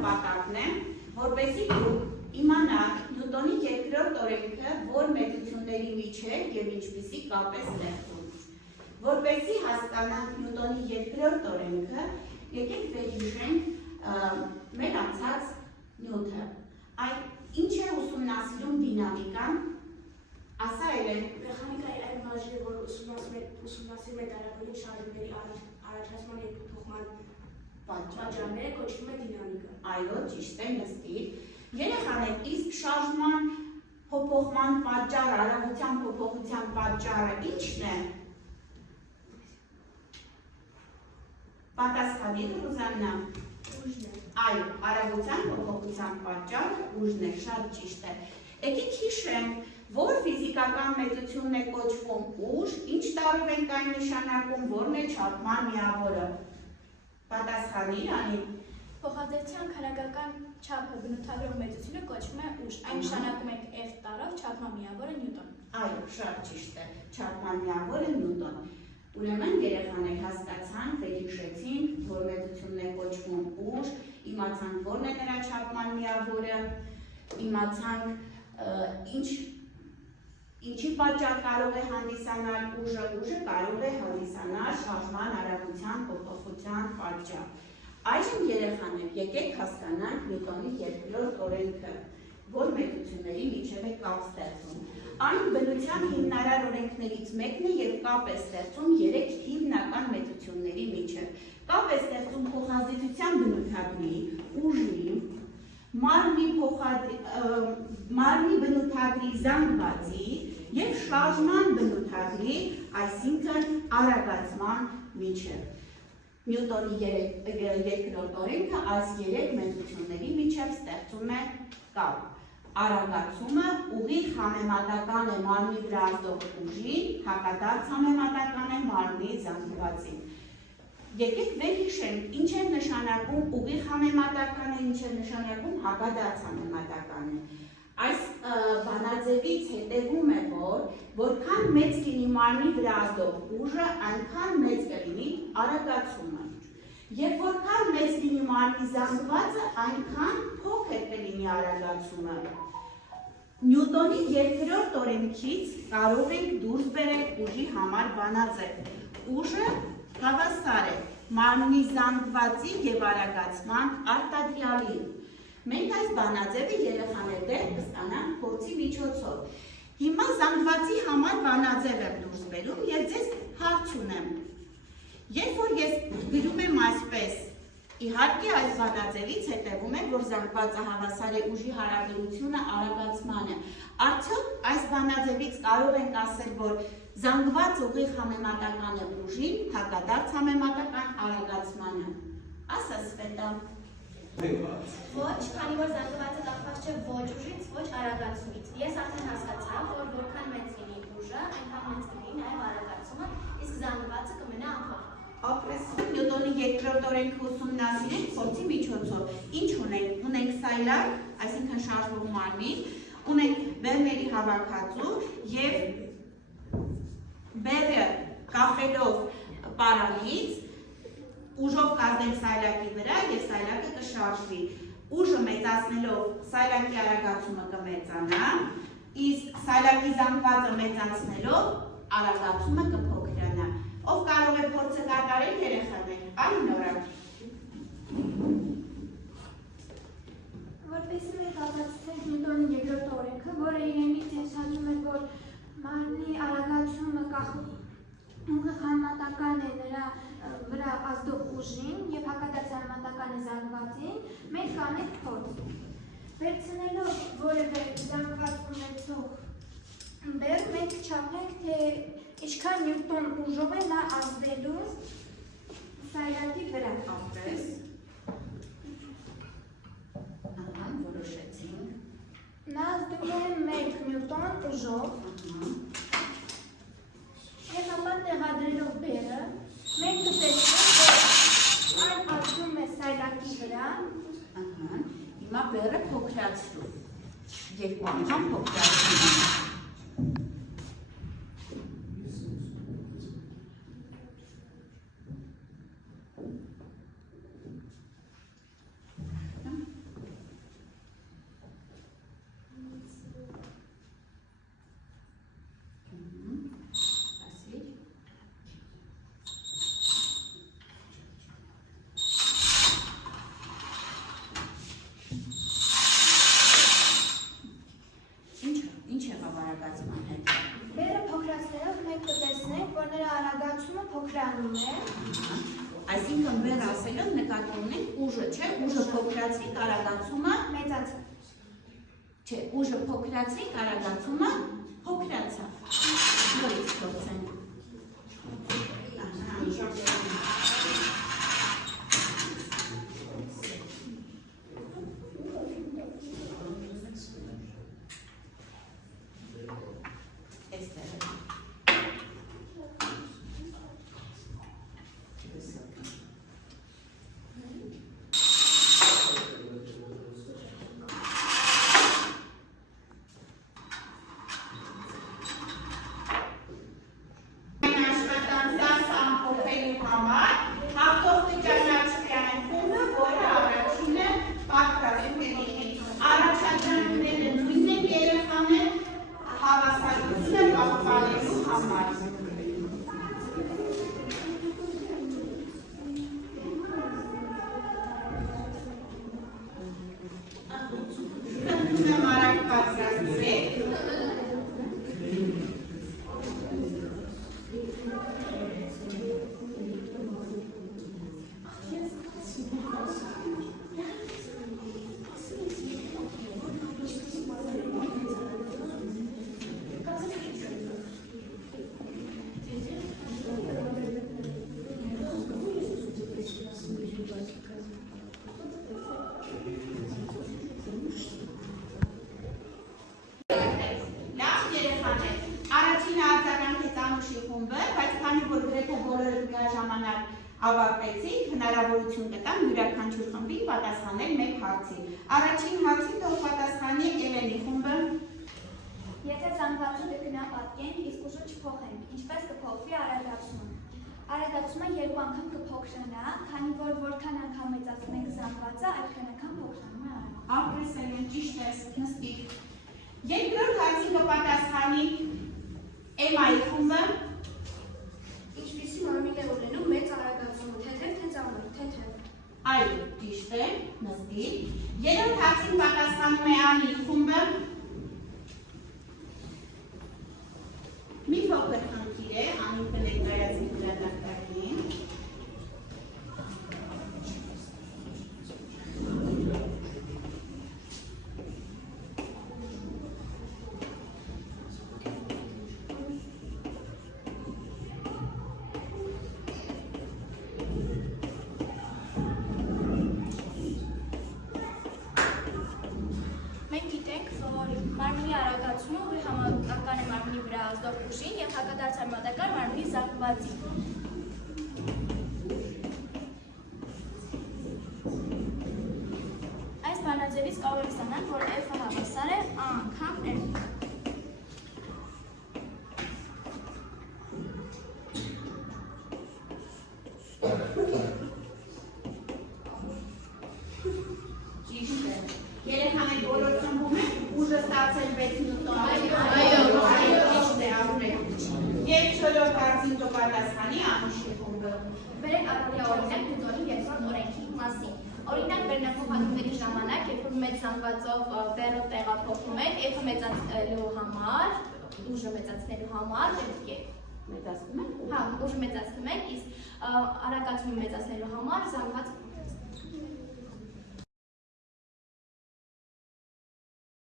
նպատակն է, որպեսզի դուք իմանաք Նյուտոնի երկրորդ օրենքը, որ մեծությունների միջև եւ ինչպիսի կապ է ստեղծում։ Որպեսզի հասկանանք Նյուտոնի երկրորդ օրենքը, եկեք վերհիշենք մեր անցած նյութը։ Այդ ինչ է ուսումնասիրում դինամիկան, ասա Էլեն։ Մեխանիկայի այդ բաժինը, որ ուսումնասիրում է տարածքային շարժումների առաջացման եւ փոփոխման պատճառները, կոչվում է դինամիկա։ Այո, ճիշտ է, նստիր։ Երեխաներ, իսկ շարժման փոփոխման պատճառը, արագության փոփոխության պատճառը ի՞նչն է։ Պատասխանիր Ռուզաննա։ Ուժն է։ Այո, արագության փոփոխության պատճառը ուժն է, շատ ճիշտ է։ Եկեք հիշենք, որ ֆիզիկական մեծությունն է կոչվում ուժ, ինչ տարով ենք այն նշանակում, որն է չափման միավորը։ Պատասխանիր Անի։ Փոխադրության քանակական չափը բնութագրող մեծությունը կոչվում է ուժ, այն նշանակում ենք F տարով, չափման միավորը նյուտոն։ Այո, շատ ճիշտ է, չափման միավորը նյուտոն։ Ուրեմն երեխաներ հասկացանք, վերհիշեցինք, որ մեծությունն է կոչվում ուժ, իմացանք որն է նրա չափման միավորը, իմացանք ինչի պատճառ կարող է հանդիսանալ ուժը կարող է հանդիսանալ շարժման արագության փոփոխության պատճառ։ Այժմ երեխաներ, եկեք հասկանանք Նյուտոնի երկրորդ օրենքը, որ մեծությունների միջև է կապ ստեղծում։ Այն բնության հիմնարար օրենքներից մեկն է եւ կապ է ստեղծում երեք հիմնական մեծությունների միջև։ Կապ է ստեղծում փոխազդեցության բնութագրի, ուժի, մարմնի բնութագրի զանգվածի եւ շարժման բնութագրի, այսինքն արագացման միջև։ Նյուտոնի երկրորդ օրենքը այս երեք մեծությունների միջև ստեղծում է կապ։ Արագացումը ուղիղ համեմատական է մարմնի վրա ազդող ուժին, հակադարձ համեմատական է մարմնի զանգվածին։ Եկեք վերհիշենք, ինչ է նշանակում ուղիղ համեմատականը, ինչ է նշանակում հակադարձ համեմատականը։ Այս բանաձևից հետևում է, որ որքան մեծ լինի մարմնի վրա ազդող ուժը, այնքան մեծ կլինի արագացումը։ Եվ որքան մեծ լինի մարմնի զանգվածը, այնքան փոքր կլինի արագացումը։ Նյուտոնի երկրորդ օրենքից կարող ենք դուրս բերել ուժի համար բանաձև։ Ուժը հավասար է մարմնի զանգվածի եւ արագացման արտադրյալին։ Մենք այս բանաձևը երեխաներ դեռ կստանանք փորձի միջոցով։ Հիմա զանգվածի համար բանաձև եմ դուրս բերում եւ ձեզ հարց ունեմ։ Երբ որ ես գրում եմ այսպես, իհարկե այս բանաձևից հետևում է, որ զանգվածը հավասար է ուժի հարաբերությունը արագացմանը։ Արդյոք այս բանաձևից կարող ենք ասել, որ զանգված ուղիղ համեմատական է ուժին, հակադարձ համեմատական արագացմանը։ Ասա Սվետա։ Ոչ, քանի որ զանգվածը կախված չէ ոչ ուժից, ոչ արագացումից։ Ես արդեն հասկացա, որ որքան մեծ լինի ուժը, այնքան մեծ կլինի նաև արագացումը, իսկ զանգվածը կմնա անփոփ։ Ապրեսիվ Նյուտոնի երկրորդ օրենքը ուսումնասիրենք փորձի միջոցով։ Ինչ ունենք։ Ունենք սայլակ, այսինքն շարժվող մարմին, ունենք բեռների հավաքածու եւ բեռը կախելով պարանից ուժով կազդենք սայլակի վրա եւ սայլակը կշարժվի։ Ուժը մեծացնելով սայլակի արագացումը կմեծանա, իսկ սայլակի զանգվածը մեծացնելով արագացումը կփոքրանա։ Ով կարող է փորձը կատարել երեխաներ, Աննորա։ Որպեսզի մենք ապացուցենք Նյուտոնի երկրորդ օրենքը, որը իրենից ենթադրում է, որ մարմնի արագացումը ուղիղ համեմատական է նրա վրա ազդող ուժին եւ հակադարձ համեմատական է զանգվածին, մենք կանենք փորձ։ Վերցնելով որևէ զանգված ունեցող բեռ, մենք չափենք, թե ինչքան նյուտոն ուժով է նա ազդելու սայլակի վրա։ Ապրես։ Որոշեցինք։ Նա ազդում է 1 նյուտոն ուժով։ Եվ ապա տեղադրելով բեռը, մենք կտեսնենք, որ այն ազդում է սայլակի վրա։ Հիմա բեռը փոքրացրու։ Երկու անգամ փոքրացրու։ փոքրանում է։ Այսինքն վեր ասելով նկատի ունենք ուժը, չէ, ուժը փոքրացրի կարագացումը Մեծացավ։ չէ, ուժը փոքրացրի կարագացումը փոքրացավ։ Նորից փորձենք։ Ավարտեցինք, հնարավորություն կտամ յուրաքանչյուր խմբին պատասխանել մեկ հարցի։ Առաջին հարցին թող պատասխանի Էլենի խումբը։ Եթե զանգվածը կգնա պատկեն, իսկ ուժը չփոխենք, ինչպես կփոխվի արագացումը։ Արագացումը երկու անգամ կփոքրանա, քանի որ որքան անգամ մեծացնում ենք զանգվածը, այդքան անգամ փոքրանում է արագությունը։ Ապրես Էլեն, ճիշտ ես, նստիկ։ Երկրորդ հարցին կպատասխանի Էմայի խումբը։ Ինչպիսի մարմին է ունենում մեծ արագացումը, թեթև թե ծանր, թեթև։ Այո, ճիշտ է, նստիկ։ Երրորդ հարցին պատասխանում է Անի խումբը։ Մի փոքր խնդիր է, Անին կներկայացնի հրատարակին։ Մենք գիտենք, որ մարմնի արագացումը ուղի համակարգական է մարմնի վրա ազդող ուժին և հակադարձ համեմատական մարմնի զանգվածին։ Այս բանաձևից կարող եք ստանալ, որ F-ը հավասար է A անգամ F։ Ճիշտ է։ Երեխաներ բոլոր խմբում են ուժը ստացել 6 նյուտոն։ Ճիշտ է, ապրեք։ Եվ չորրորդ հարցին կպատասխանի Անուշի խումբը։ Բերեք առօրյա օրինակ նյուտոնի երկրորդ օրենքի մասին։ Օրինակ բեռնափոխանցումների ժամանակ, երբ որ մեծ զանգվածով բեռը տեղափոխում եք, F-ը մեծացնելու համար, ուժը մեծացնելու համար պետք է Մեծացնում եք։ ուժը մեծացնում եք, իսկ արագացումը մեծացնելու համար զանգված